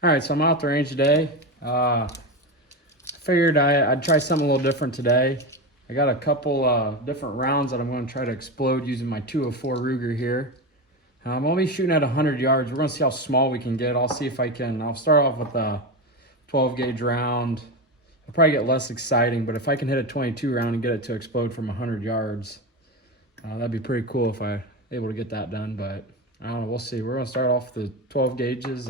All right, so I'm out the range today. I figured I'd try something a little different today. I got a couple different rounds that I'm going to try to explode using my 204 Ruger here. I'm only shooting at 100 yards. We're going to see how small we can get. I'll see if I can. I'll start off with a 12 gauge round. It'll probably get less exciting, but if I can hit a 22 round and get it to explode from 100 yards, that'd be pretty cool if I'm able to get that done. But I don't know. We'll see. We're going to start off with the 12 gauges.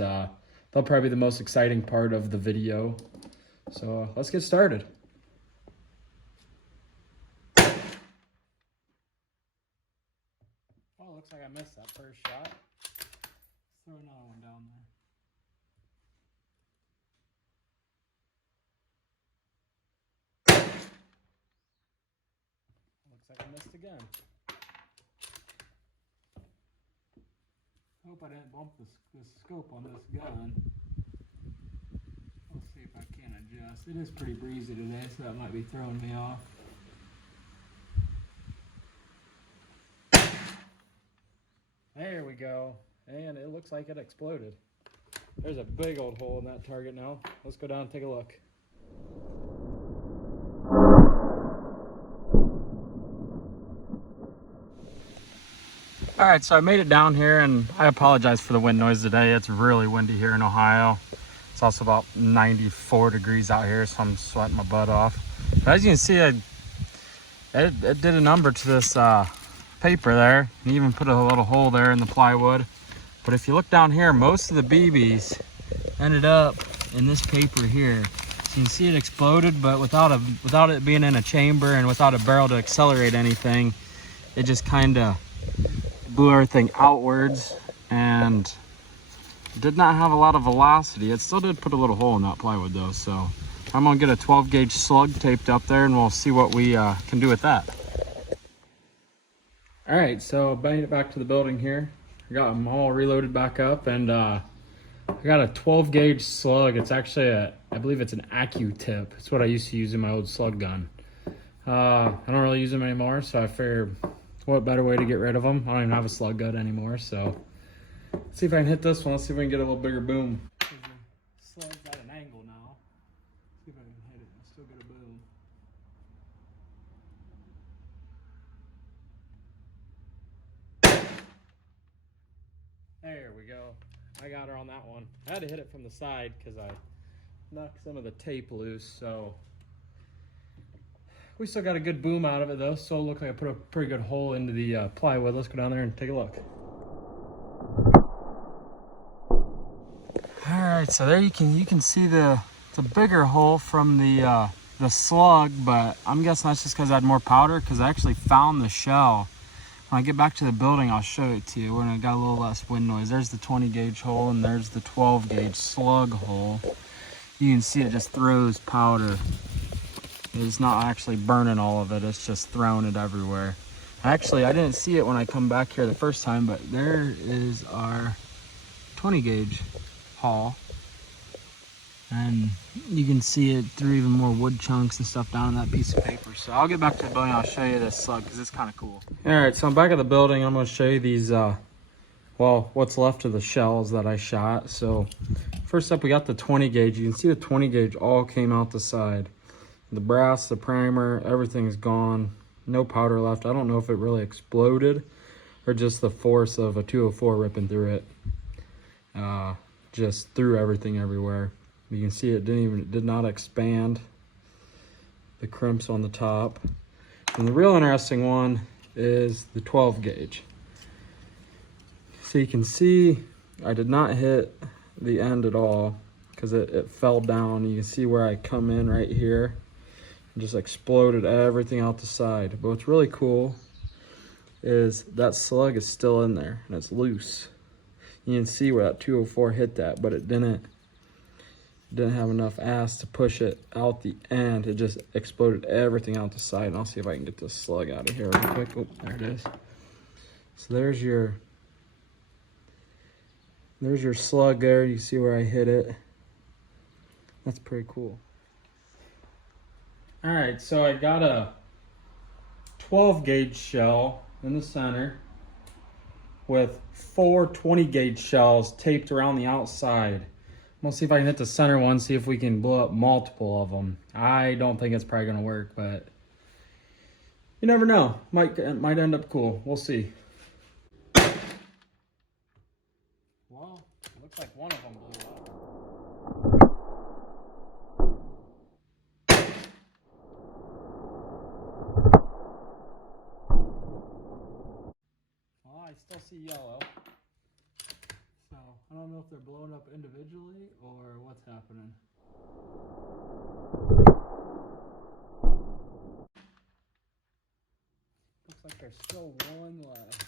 They'll probably be the most exciting part of the video. So let's get started. Oh, looks like I missed that first shot. Let's throw another one down there. Looks like I missed again. Hope I didn't bump the scope on this gun. We'll see if I can adjust. It is pretty breezy today, so that might be throwing me off. There we go. And it looks like it exploded. There's a big old hole in that target now. Let's go down and take a look. All right, so I made it down here, and I apologize for the wind noise today. It's really windy here in Ohio. It's also about 94 degrees out here, so I'm sweating my butt off. But as you can see, it did a number to this paper there, and even put a little hole there in the plywood. But if you look down here, most of the BBs ended up in this paper here. So you can see it exploded, but without it being in a chamber and without a barrel to accelerate anything, it just kind of blew everything outwards and did not have a lot of velocity. It still did put a little hole in that plywood though, so I'm gonna get a 12 gauge slug taped up there and we'll see what we can do with that. All right, so made it back to the building here. I got them all reloaded back up, and I got a 12 gauge slug. It's actually I believe it's an Accu-Tip. It's what I used to use in my old slug gun. I don't really use them anymore, so I figured what better way to get rid of them. I don't even have a slug gun anymore, so let's see if I can hit this one. Let's see if we can get a little bigger boom. The slug's at an angle now. Let's see if I can hit it and still get a boom. There we go. I got her on that one. I had to hit it from the side because I knocked some of the tape loose, so we still got a good boom out of it though. So it looked like I put a pretty good hole into the plywood. Let's go down there and take a look. All right, so there you can see the bigger hole from the slug, but I'm guessing that's just because I had more powder, because I actually found the shell. When I get back to the building, I'll show it to you when I got a little less wind noise. There's the 20 gauge hole and there's the 12 gauge slug hole. You can see it just throws powder. It's not actually burning all of it, it's just throwing it everywhere. Actually, I didn't see it when I come back here the first time, but there is our 20 gauge haul. And you can see it threw even more wood chunks and stuff down in that piece of paper. So I'll get back to the building, I'll show you this slug because it's kind of cool. All right, so I'm back at the building. I'm going to show you these, well, what's left of the shells that I shot. So first up, we got the 20 gauge. You can see the 20 gauge all came out the side. The brass, the primer, everything's gone. No powder left. I don't know if it really exploded or just the force of a 204 ripping through it. Just threw everything everywhere. You can see it did not expand. The crimps on the top. And the real interesting one is the 12 gauge. So you can see I did not hit the end at all because it fell down. You can see where I come in right here and just exploded everything out the side. But what's really cool is that slug is still in there and it's loose. You can see where that 204 hit that, but it didn't have enough ass to push it out the end. It just exploded everything out the side. And I'll see if I can get this slug out of here real quick. Oh, there it is. So there's your slug there. You see where I hit it. That's pretty cool. All right, so I got a 12 gauge shell in the center with 4 20 gauge shells taped around the outside. We'll see if I can hit the center one, see if we can blow up multiple of them. I don't think it's probably gonna work, but you never know. Might end up cool. We'll see. Well, it looks like one of them blew up. Well, I still see yellow. So, I don't know if they're blowing up individually or what's happening. Looks like there's still one left.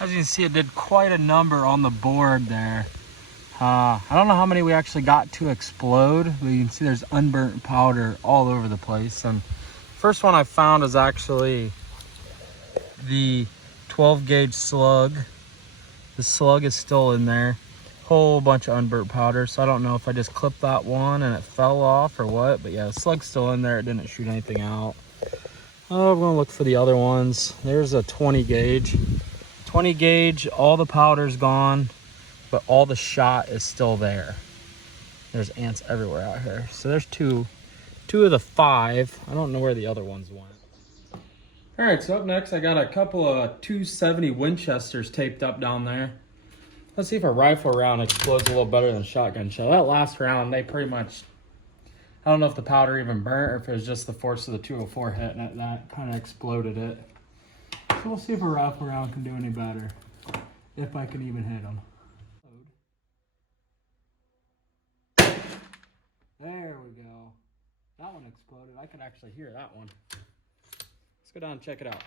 As you can see, it did quite a number on the board there. I don't know how many we actually got to explode, but you can see there's unburnt powder all over the place. And first one I found is actually the 12 gauge slug. The slug is still in there. Whole bunch of unburnt powder. So I don't know if I just clipped that one and it fell off or what, but yeah, the slug's still in there. It didn't shoot anything out. Oh, I'm gonna look for the other ones. There's a 20 gauge. 20 gauge, all the powder's gone, but all the shot is still there. There's ants everywhere out here. So there's two of the 5. I don't know where the other ones went. All right, so up next, I got a couple of 270 Winchesters taped up down there. Let's see if a rifle round explodes a little better than a shotgun shell. That last round, they pretty much, I don't know if the powder even burnt or if it was just the force of the 204 hitting it that kind of exploded it. So we'll see if a rifle round can do any better, if I can even hit them. There we go. That one exploded. I could actually hear that one. Let's go down and check it out.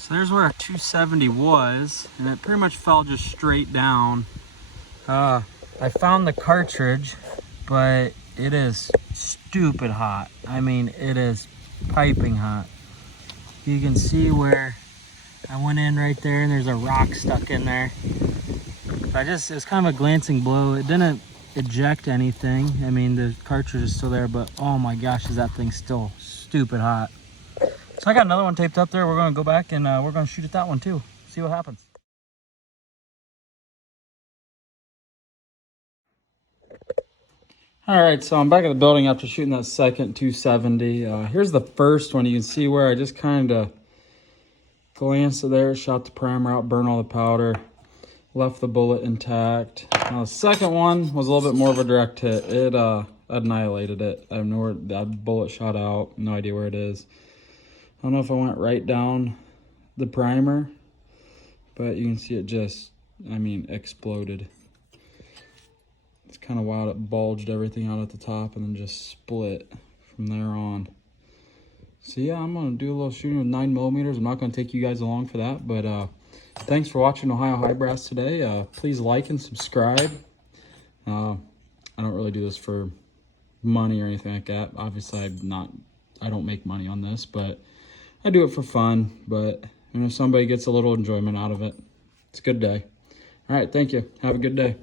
So there's where a 270 was, and it pretty much fell just straight down. I found the cartridge, but it is stupid hot. I mean, it is piping hot. You can see where I went in right there, and there's a rock stuck in there. It was kind of a glancing blow. It didn't eject anything. I mean, the cartridge is still there, but oh my gosh, is that thing still stupid hot. So I got another one taped up there. We're going to go back and we're going to shoot at that one too. See what happens. All right, so I'm back at the building after shooting that second 270. Here's the first one. You can see where I just kind of glanced at there, shot the primer out, burned all the powder, left the bullet intact. Now the second one was a little bit more of a direct hit. It annihilated it. I have no where that bullet shot out. No idea where it is. I don't know if I went right down the primer, but you can see it just, I mean, exploded. It's kind of wild. It bulged everything out at the top and then just split from there on. So yeah, I'm going to do a little shooting with 9mm. I'm not going to take you guys along for that, but thanks for watching Ohio High Brass today. Please like and subscribe. I don't really do this for money or anything like that. Obviously, I don't make money on this, but I do it for fun. But if somebody gets a little enjoyment out of it, it's a good day. All right, thank you. Have a good day.